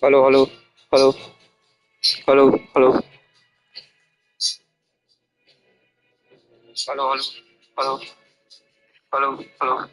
Hello, hello, hello, hello, hello, hello, hello, hello, hello, hello.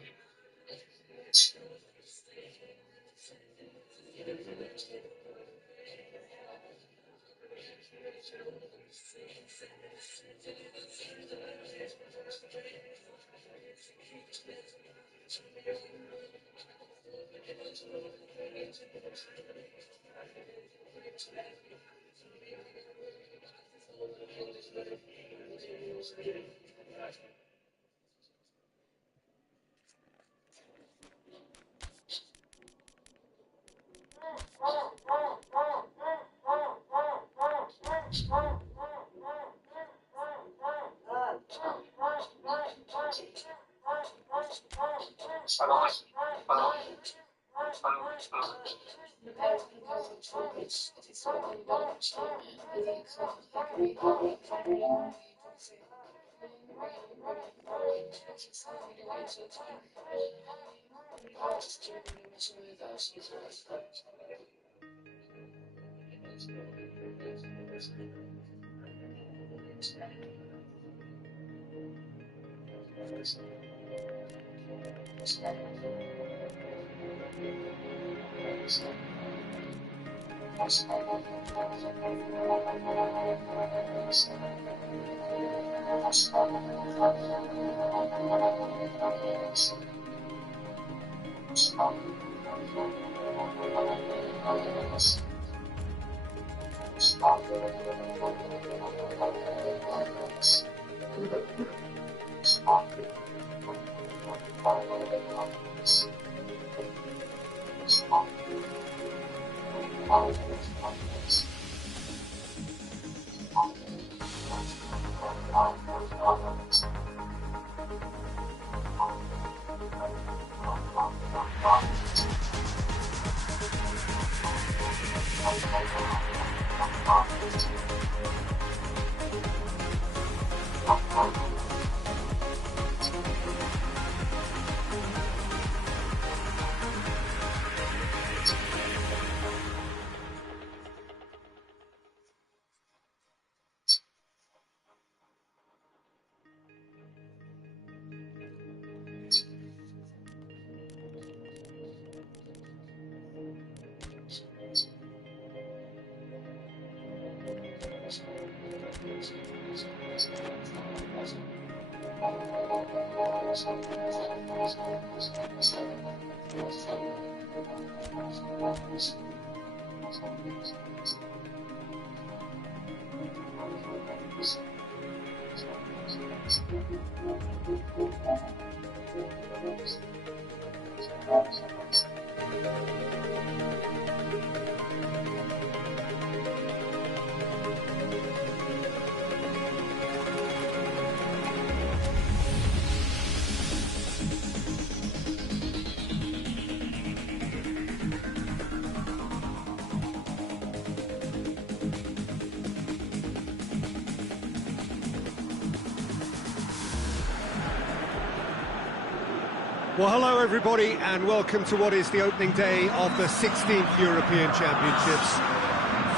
Well, hello everybody, and welcome to what is the opening day of the 16th European Championships.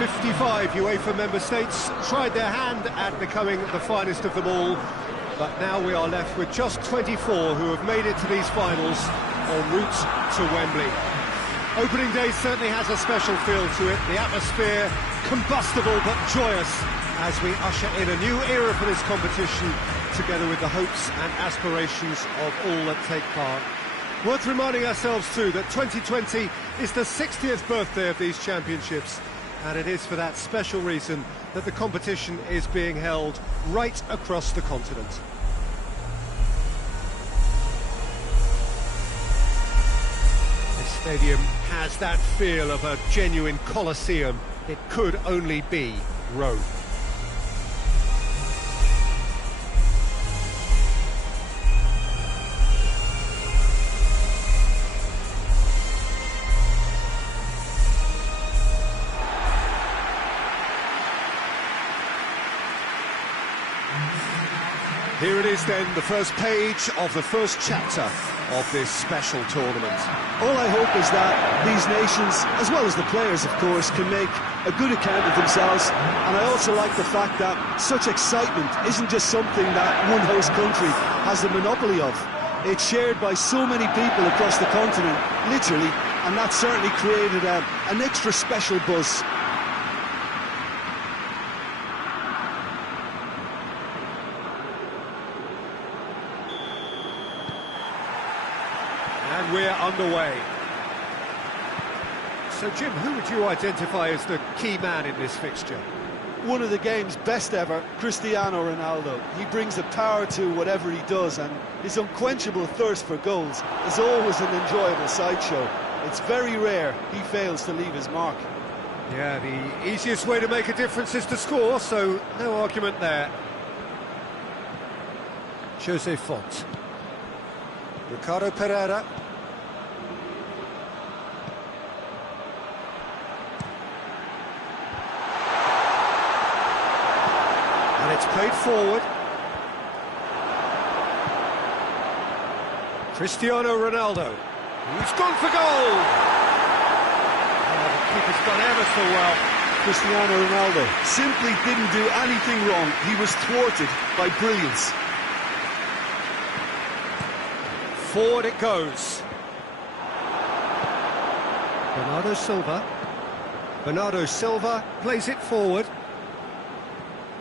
55 UEFA member states tried their hand at becoming the finest of them all, but now we are left with just 24 who have made it to these finals en route to Wembley. Opening day certainly has a special feel to it, the atmosphere combustible but joyous as we usher in a new era for this competition, together with the hopes and aspirations of all that take part. Worth reminding ourselves too that 2020 is the 60th birthday of these championships, and it is for that special reason that the competition is being held right across the continent. This stadium has that feel of a genuine Colosseum. It could only be Rome. Here it is then, the first page of the first chapter of this special tournament. All I hope is that these nations, as well as the players of course, can make a good account of themselves, and I also like the fact that such excitement isn't just something that one host country has the monopoly of. It's shared by so many people across the continent, literally, and that certainly created an extra special buzz. And we're underway. So, Jim, who would you identify as the key man in this fixture? One of the game's best ever, Cristiano Ronaldo. He brings a power to whatever he does, and his unquenchable thirst for goals is always an enjoyable sideshow. It's very rare he fails to leave his mark. Yeah, the easiest way to make a difference is to score, so no argument there. Jose Font. Ricardo Pereira. And it's played forward. Cristiano Ronaldo. He's gone for goal! Oh, the keeper's done ever so well. Cristiano Ronaldo simply didn't do anything wrong. He was thwarted by brilliance. Forward it goes. Bernardo Silva. Bernardo Silva plays it forward.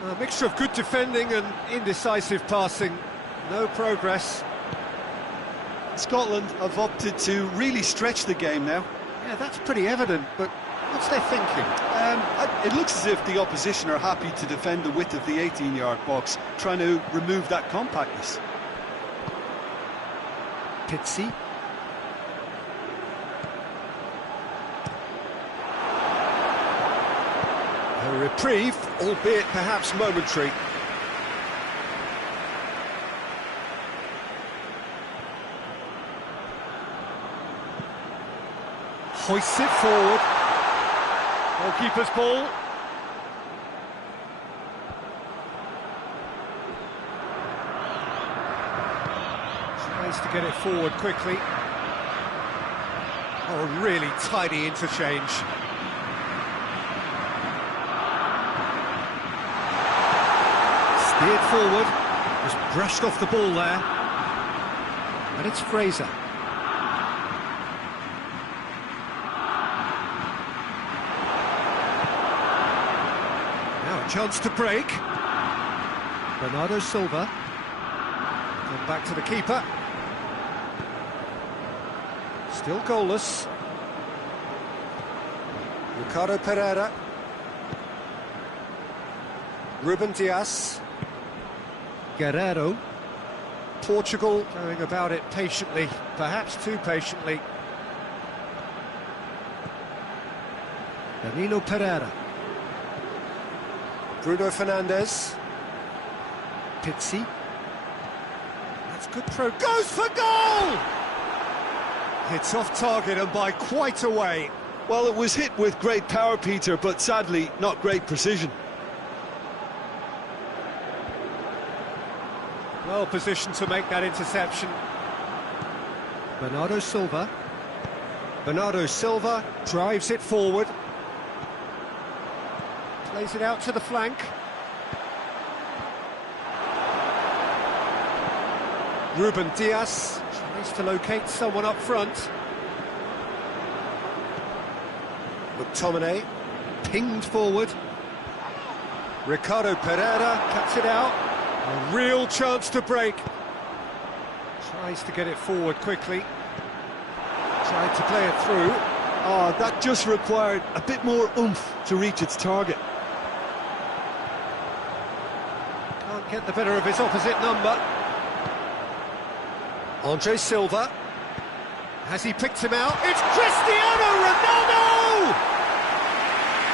A mixture of good defending and indecisive passing. No progress. Scotland have opted to really stretch the game now. Yeah, that's pretty evident, but what's their thinking? It looks as if the opposition are happy to defend the width of the 18-yard box, trying to remove that compactness. Pizzi. A reprieve, albeit perhaps momentary. Hoists it forward. Goalkeeper's ball. Tries to get it forward quickly. Oh, really tidy interchange. Steered forward. Just brushed off the ball there. And it's Fraser. Now a chance to break. Bernardo Silva. Come back to the keeper. Still goalless. Ricardo Pereira. Ruben Dias. Guerrero. Portugal going about it patiently, perhaps too patiently. Danilo Pereira. Bruno Fernandes. Pizzi. That's good pro. Goes for goal! It's off target and by quite a way. Well, it was hit with great power, Peter, but sadly not great precision. Well positioned to make that interception. Bernardo Silva. Bernardo Silva drives it forward. Plays it out to the flank. Ruben Dias tries to locate someone up front. McTominay pinged forward. Ricardo Pereira cuts it out. A real chance to break. Tries to get it forward quickly. Tried to play it through. Oh, that just required a bit more oomph to reach its target. Can't get the better of his opposite number. Andre Silva. Has he picked him out? It's Cristiano Ronaldo!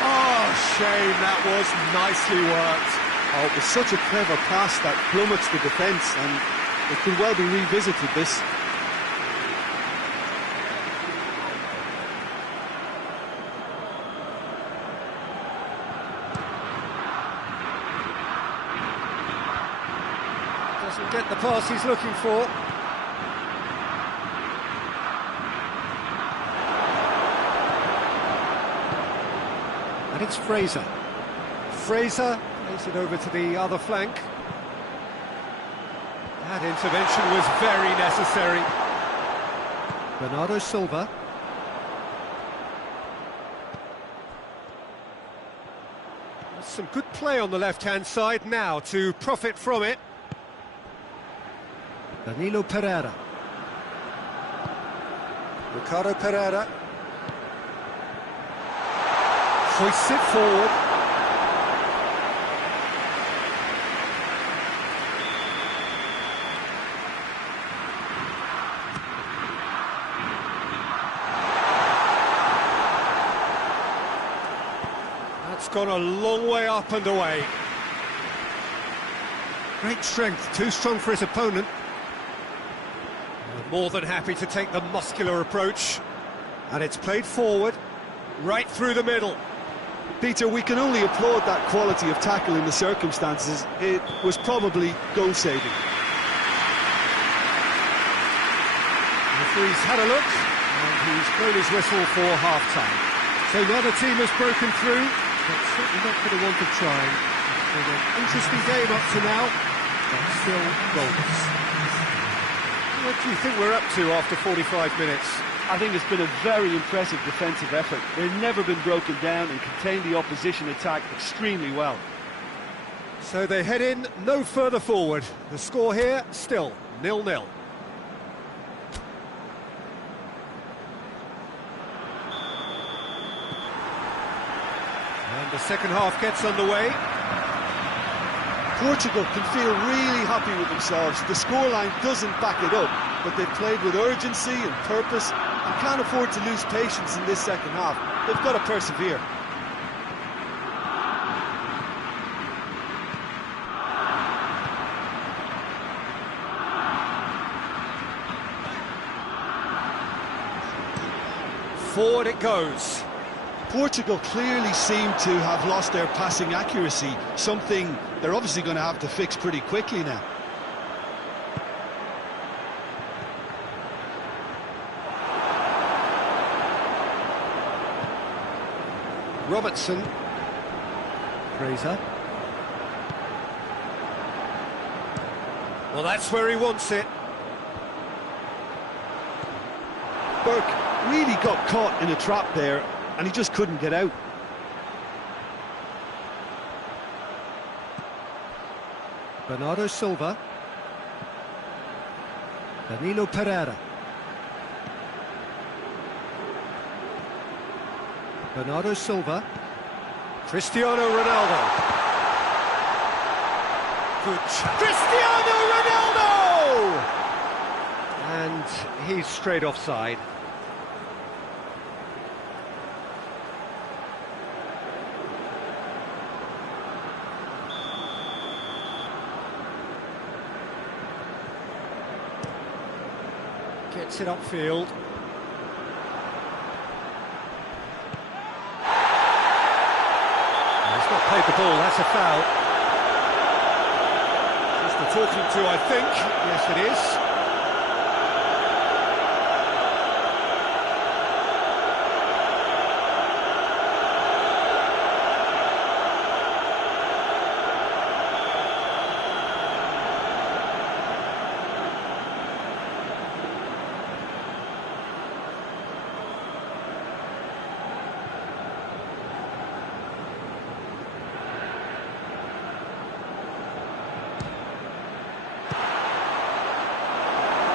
Oh, shame, that was nicely worked. Oh, it was such a clever pass that plummets the defence, and it could well be revisited, this. Doesn't get the pass he's looking for. And it's Fraser. Fraser plays it over to the other flank. That intervention was very necessary. Bernardo Silva. There's some good play on the left-hand side now to profit from it. Danilo Pereira. Ricardo Pereira. Hoists it forward. That's gone a long way up and away. Great strength, too strong for his opponent. More than happy to take the muscular approach. And it's played forward, right through the middle. Peter, we can only applaud that quality of tackle in the circumstances. It was probably goal-saving. The referee's had a look, and he's blown his whistle for half-time. So neither team has broken through, but certainly not for the want of trying. It's been an interesting game up to now, but still goalless. What do you think we're up to after 45 minutes? I think it's been a very impressive defensive effort. They've never been broken down and contained the opposition attack extremely well. So they head in no further forward. The score here, still 0-0. And the second half gets underway. Portugal can feel really happy with themselves. The scoreline doesn't back it up, but they've played with urgency and purpose and can't afford to lose patience in this second half. They've got to persevere. Forward it goes. Portugal clearly seem to have lost their passing accuracy, something they're obviously going to have to fix pretty quickly now. Robertson. Fraser. Well, that's where he wants it. Burke really got caught in a trap there, and he just couldn't get out. Bernardo Silva. Danilo Pereira. Bernardo Silva. Cristiano Ronaldo. Good Cristiano Ronaldo! And he's straight offside. Gets it upfield. He's not played the ball, that's a foul. Just a talking to, I think. Yes, it is.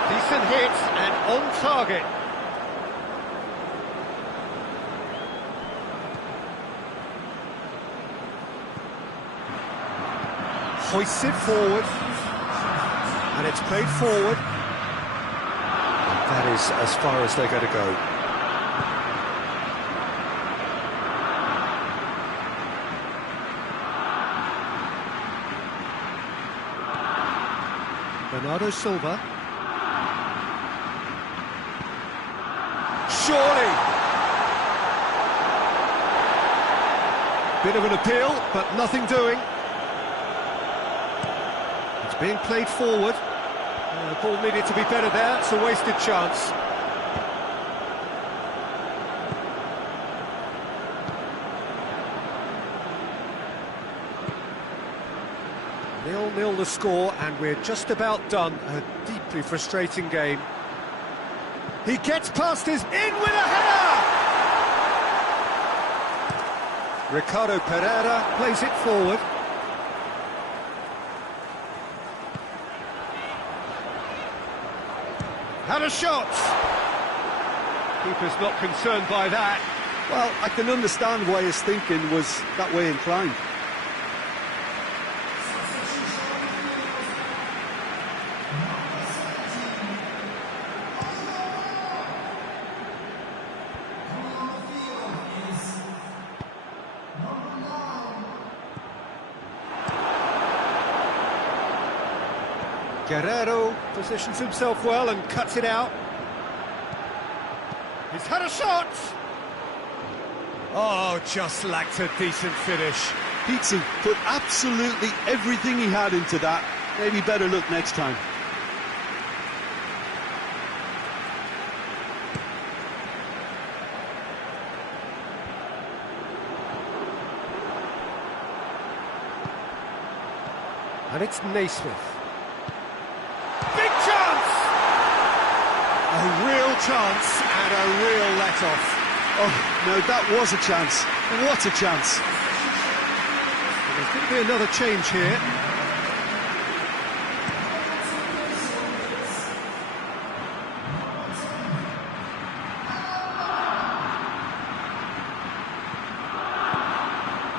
Decent hit and on target. Hoists it forward. And it's played forward. That is as far as they're going to go. Bernardo Silva. Surely! Bit of an appeal, but nothing doing. It's being played forward. The ball needed to be better there, it's a wasted chance. Nil-nil the score, and we're just about done. A deeply frustrating game. He gets past his... in with a header! Ricardo Pereira plays it forward. Had a shot! Keeper's not concerned by that. Well, I can understand why his thinking was that way inclined. Guerrero positions himself well and cuts it out. He's had a shot! Oh, just lacked a decent finish. Pizzi put absolutely everything he had into that. Maybe better look next time. And it's Naismith. Big chance! A real chance and a real let-off. Oh, no, that was a chance. What a chance. There's going to be another change here.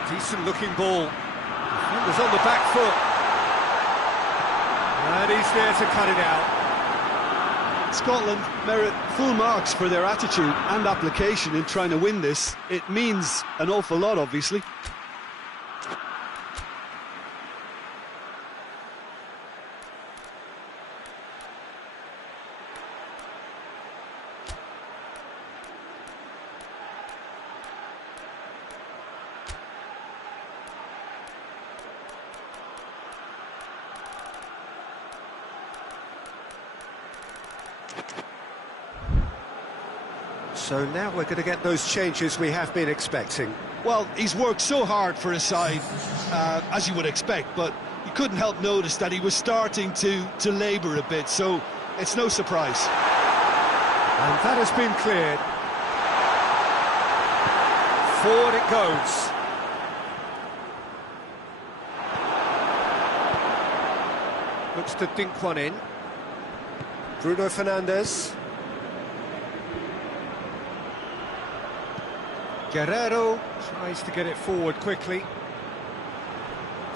Decent looking ball. Defender's on the back foot. And he's there to cut it out. Scotland merit full marks for their attitude and application in trying to win this. It means an awful lot, obviously. So now we're going to get those changes we have been expecting. Well, he's worked so hard for his side, as you would expect, but you couldn't help notice that he was starting to labour a bit, so it's no surprise. And that has been cleared. Forward it goes. Looks to dink one in. Bruno Fernandes. Guerrero tries to get it forward quickly.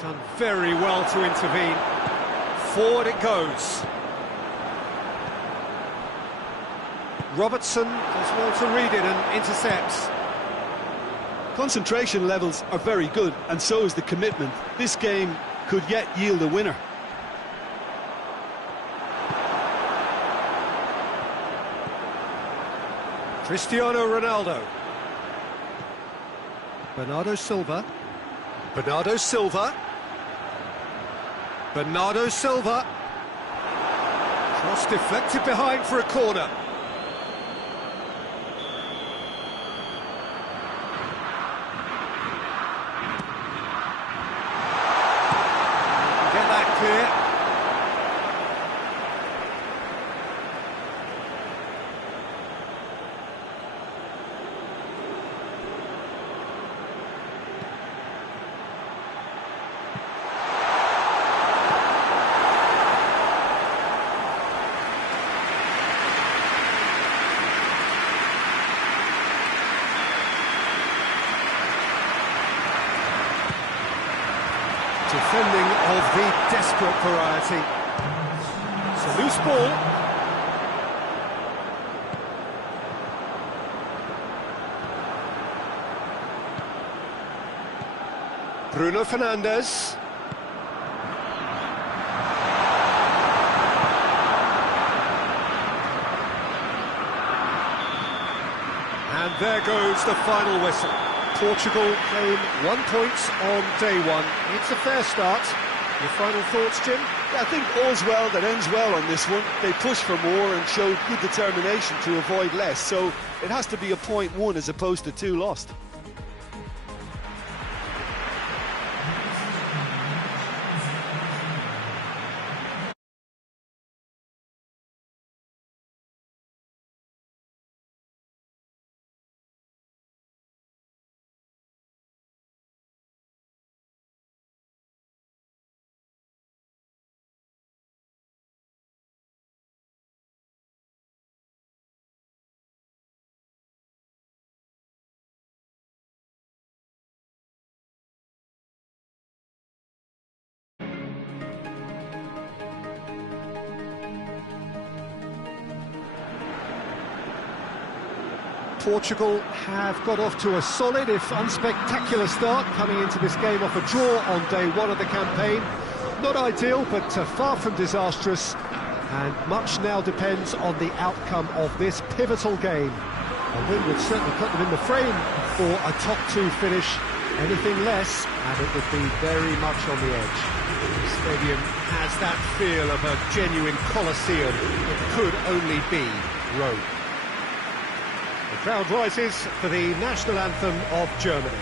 Done very well to intervene. Forward it goes. Robertson does well to read it and intercepts. Concentration levels are very good, and so is the commitment. This game could yet yield a winner. Cristiano Ronaldo. Bernardo Silva. Bernardo Silva. Bernardo Silva. Cross deflected behind for a corner. Get that clear. Defending of the desperate variety. It's a loose ball. Bruno Fernandes. And there goes the final whistle. Portugal claim 1 point on day one. It's a fair start. Your final thoughts, Jim? Yeah, I think all's well that ends well on this one. They pushed for more and showed good determination to avoid less, so it has to be a point won as opposed to 2 lost. Portugal have got off to a solid, if unspectacular start, coming into this game off a draw on day one of the campaign. Not ideal, but far from disastrous, and much now depends on the outcome of this pivotal game. A win would certainly put them in the frame for a top 2 finish. Anything less, and it would be very much on the edge. The stadium has that feel of a genuine Colosseum. It could only be Rome. The crowd rises for the national anthem of Germany.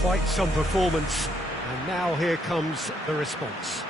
Quite some performance, and now here comes the response.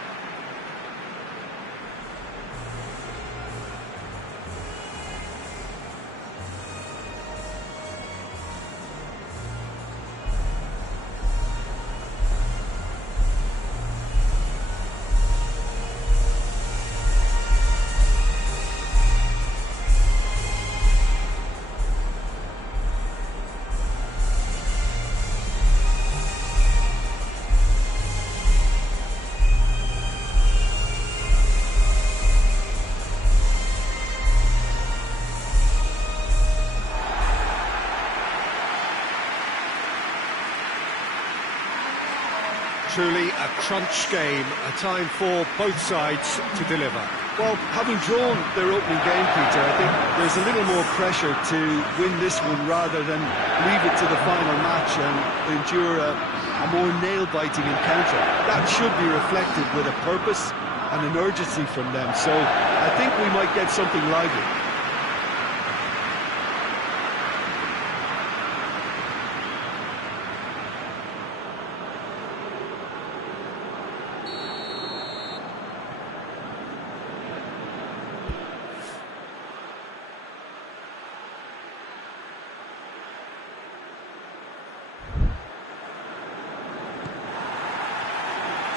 Truly a crunch game, a time for both sides to deliver. Well, having drawn their opening game, Peter, I think there's a little more pressure to win this one rather than leave it to the final match and endure a more nail-biting encounter. That should be reflected with a purpose and an urgency from them. So I think we might get something lively.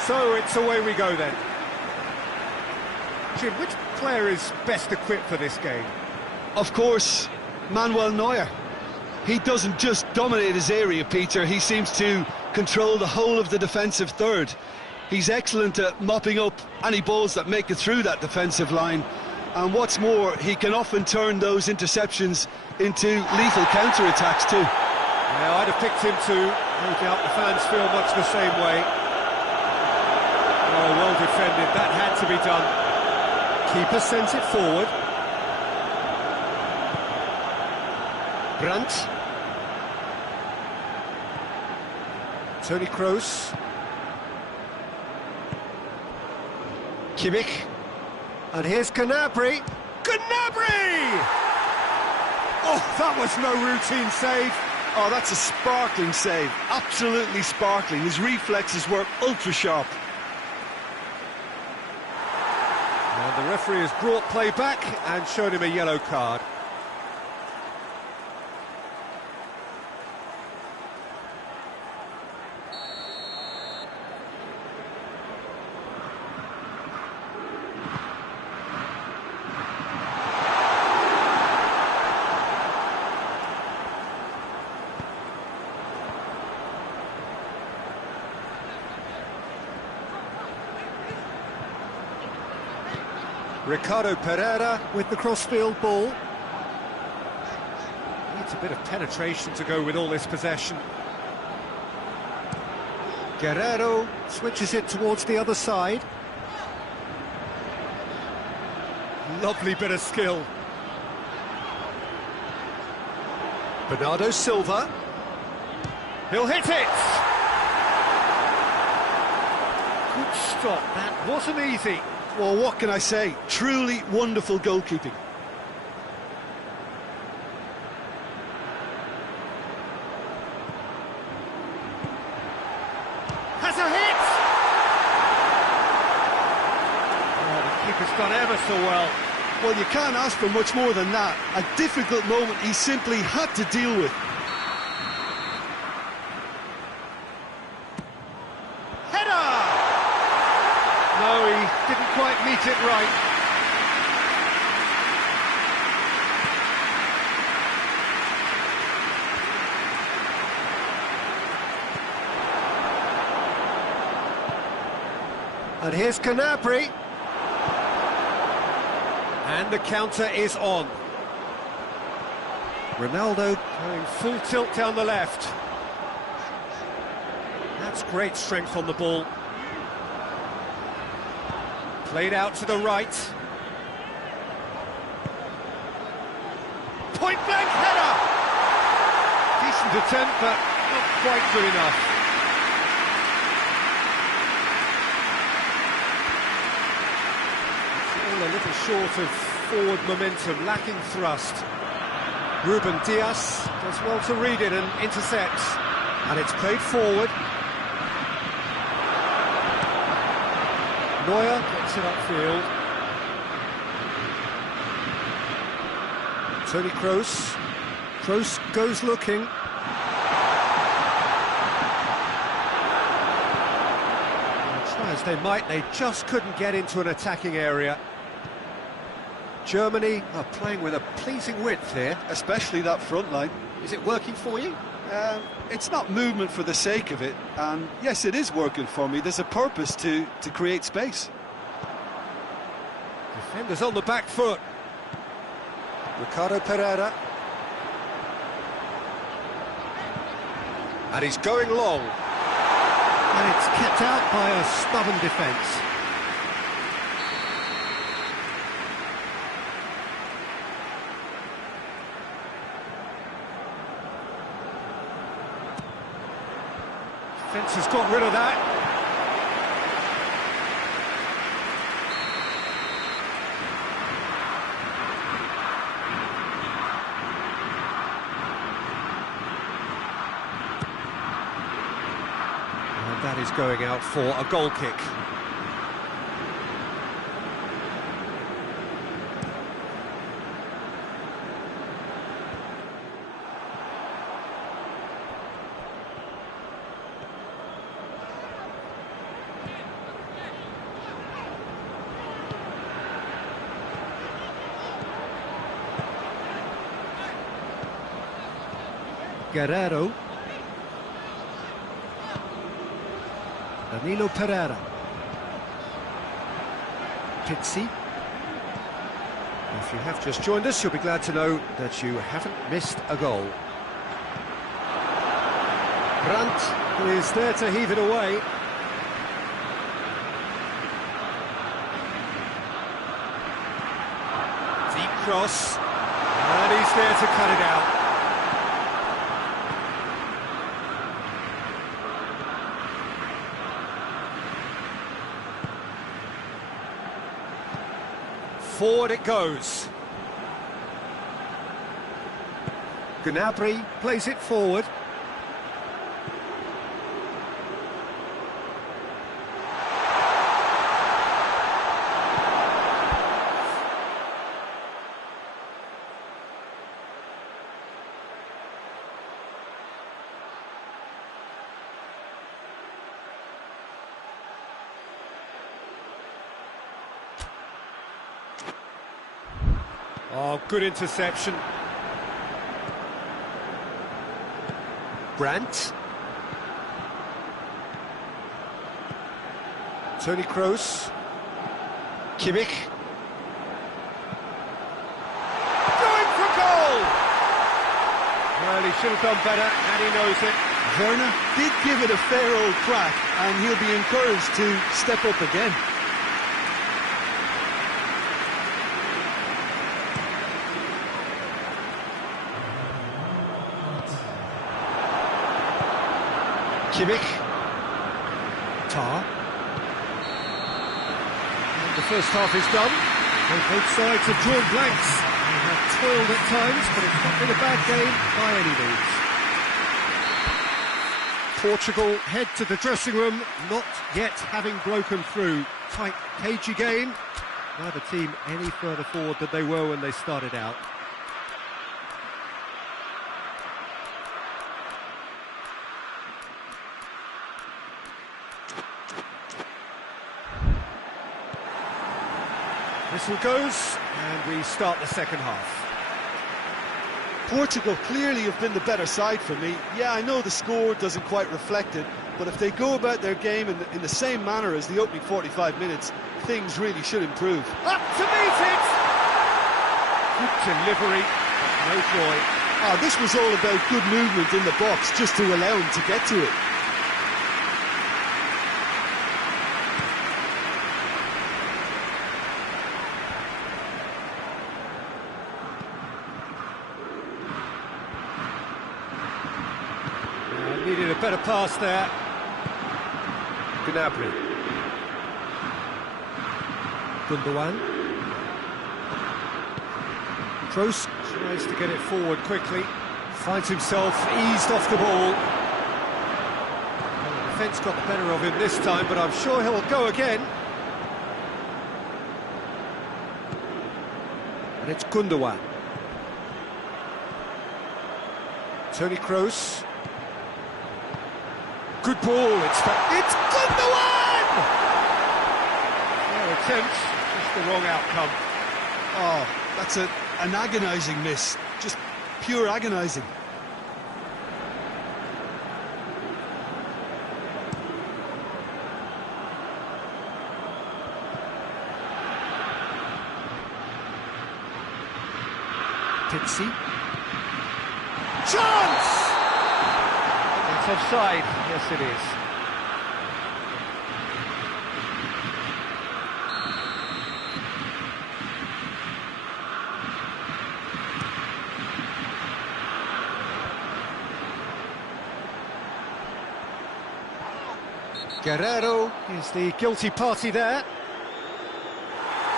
So it's away we go then. Jim, which player is best equipped for this game? Of course, Manuel Neuer. He doesn't just dominate his area, Peter, he seems to control the whole of the defensive third. He's excellent at mopping up any balls that make it through that defensive line. And what's more, he can often turn those interceptions into lethal counter-attacks too. Yeah, I'd have picked him too. No doubt the fans feel much the same way. Oh, well defended, that had to be done. Keeper sends it forward. Brandt. Toni Kroos. Kimmich. And here's Gnabry. Gnabry! Oh, that was no routine save. Oh, that's a sparkling save. Absolutely sparkling. His reflexes were ultra-sharp. And the referee has brought play back and shown him a yellow card. Ricardo Pereira with the crossfield ball. Needs a bit of penetration to go with all this possession. Guerrero switches it towards the other side. Lovely bit of skill. Bernardo Silva. He'll hit it! Good stop, that wasn't easy. Well, what can I say? Truly wonderful goalkeeping. Has a hit! Oh, the keeper's done ever so well. Well, you can't ask for much more than that. A difficult moment he simply had to deal with. No, he didn't quite meet it right. And here's Gnabry. And the counter is on. Ronaldo going full tilt down the left. That's great strength on the ball. Played out to the right. Point-blank header! Decent attempt, but not quite good enough. It's all a little short of forward momentum, lacking thrust. Ruben Dias does well to read it and intercepts. And it's played forward. Neuer gets it upfield. Toni Kroos. Kroos goes looking. Try as they might, they just couldn't get into an attacking area. Germany are playing with a pleasing width here. Especially that front line. Is it working for you? It's not movement for the sake of it, and yes, it is working for me. There's a purpose to create space. Defenders on the back foot. Ricardo Pereira. And he's going long. And it's kept out by a stubborn defence. Defence has got rid of that. is going out for a goal kick. Guerrero. Danilo Pereira. Pizzi. If you have just joined us, you'll be glad to know that you haven't missed a goal. Brandt is there to heave it away. Deep cross. And he's there to cut it out. Forward it goes. Gnabry plays it forward. Oh, good interception. Brandt. Toni Kroos. Kimmich. Going for goal! Well, he should have done better, and he knows it. Werner did give it a fair old crack, and he'll be encouraged to step up again. Kimmich. Tar. And the first half is done. And both sides have drawn blanks. They have toiled at times, but it's not been a bad game by any means. Portugal head to the dressing room, not yet having broken through. Tight, cagey game. Neither team any further forward than they were when they started out. Whistle goes, and we start the second half. Portugal clearly have been the better side for me. Yeah, I know the score doesn't quite reflect it, but if they go about their game in the same manner as the opening 45 minutes, things really should improve. Up to meet it! Good delivery, but no joy. Oh, this was all about good movement in the box just to allow him to get to it. Needed a better pass there. Gnabry. Gundogan. Kroos tries to get it forward quickly. Finds himself eased off the ball. Well, the defence got the better of him this time, but I'm sure he'll go again. And it's Gundogan. Toni Kroos. Good ball, it's Gundogan! Fair attempt, just the wrong outcome. Oh, that's an agonising miss, just pure agonising. Pizzi. Chance! It's offside, yes it is. Guerrero is the guilty party there.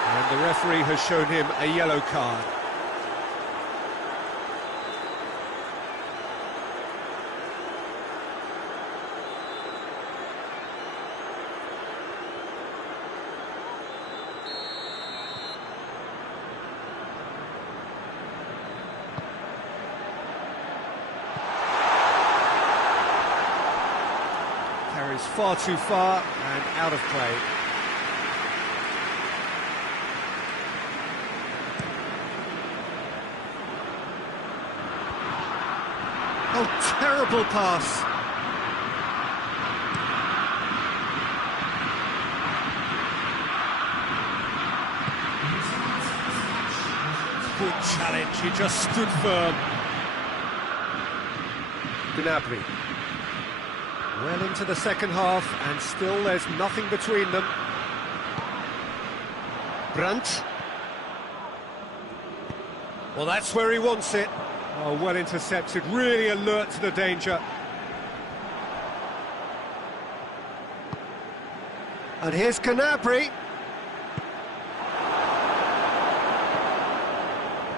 And the referee has shown him a yellow card. was far too far and out of play. Oh, terrible pass. Good challenge, he just stood firm. Gnabry. Well into the second half, and still there's nothing between them. Brandt. Well, that's where he wants it. Oh, well intercepted, really alert to the danger. And here's Gnabry.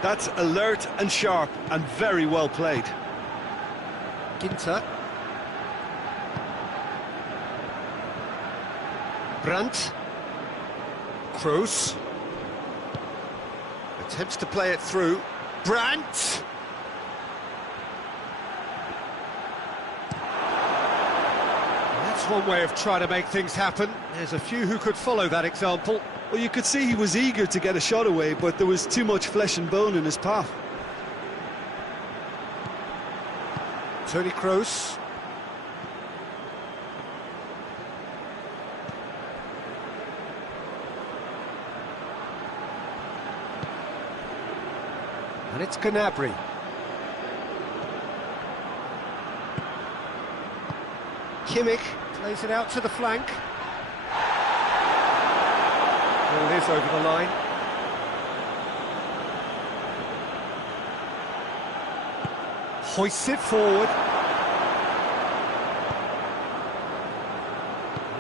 That's alert and sharp and very well played. Ginter. Brandt. Kroos. Attempts to play it through. Brandt. That's one way of trying to make things happen. There's a few who could follow that example. Well, you could see he was eager to get a shot away, but there was too much flesh and bone in his path. Toni Kroos. And it's Gnabry. Kimmich plays it out to the flank. Ball is over the line. Hoists it forward.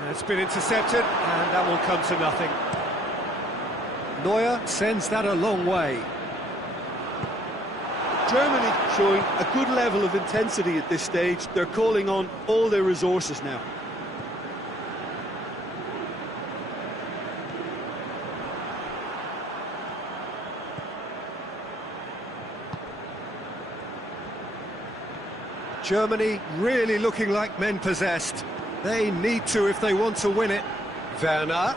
It's been intercepted, and that will come to nothing. Neuer sends that a long way. Germany showing a good level of intensity at this stage. They're calling on all their resources now. Germany really looking like men possessed. They need to if they want to win it. Werner.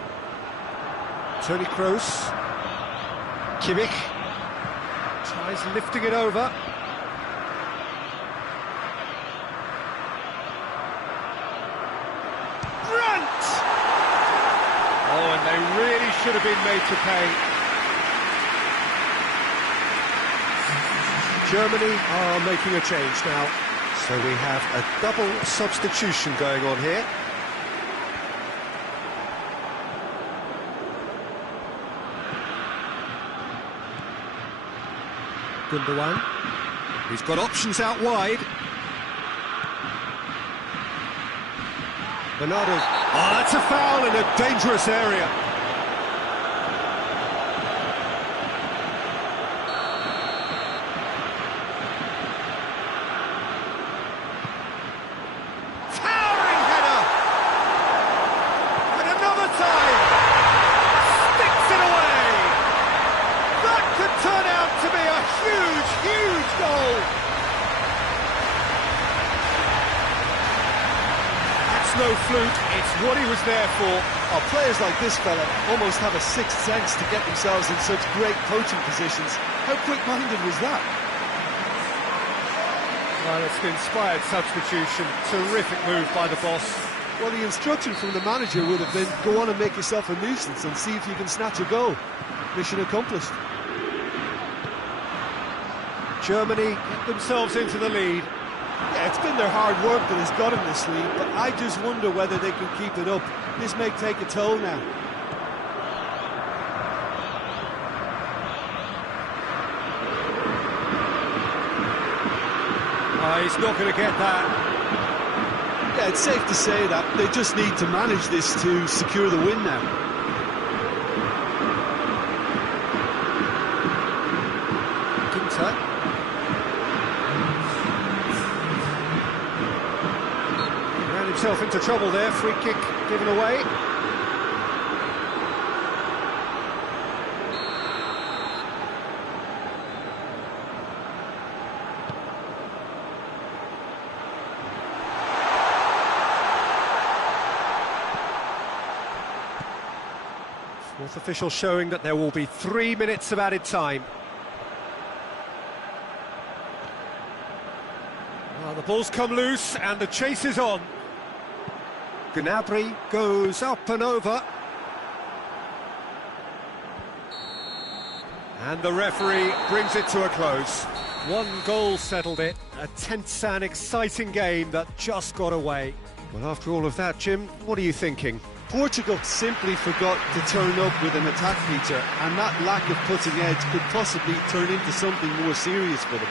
Toni Kroos. Kimmich. Tries lifting it over. Brandt! Oh, and they really should have been made to pay. Germany are making a change now. So we have a double substitution going on here. Gundogan. He's got options out wide. Bernardo. Oh, that's a foul in a dangerous area. No fluke, it's what he was there for. Oh, players like this fella almost have a sixth sense to get themselves in such great coaching positions. How quick-minded was that? Well, it's an inspired substitution. Terrific move by the boss. Well, the instruction from the manager would have been, go on and make yourself a nuisance and see if you can snatch a goal. Mission accomplished. Germany get themselves into the lead. Yeah, it's been their hard work that has got them this lead, but I just wonder whether they can keep it up. This may take a toll now. Oh, he's not going to get that. Yeah, it's safe to say that they just need to manage this to secure the win now. Ginter. Himself into trouble there, free kick given away. Fourth official showing that there will be 3 minutes of added time. Well, the ball's come loose and the chase is on. Gnabry goes up and over. And the referee brings it to a close. One goal settled it. A tense and exciting game that just got away. Well, after all of that, Jim, what are you thinking? Portugal simply forgot to turn up with an attack feature, and that lack of cutting edge could possibly turn into something more serious for them.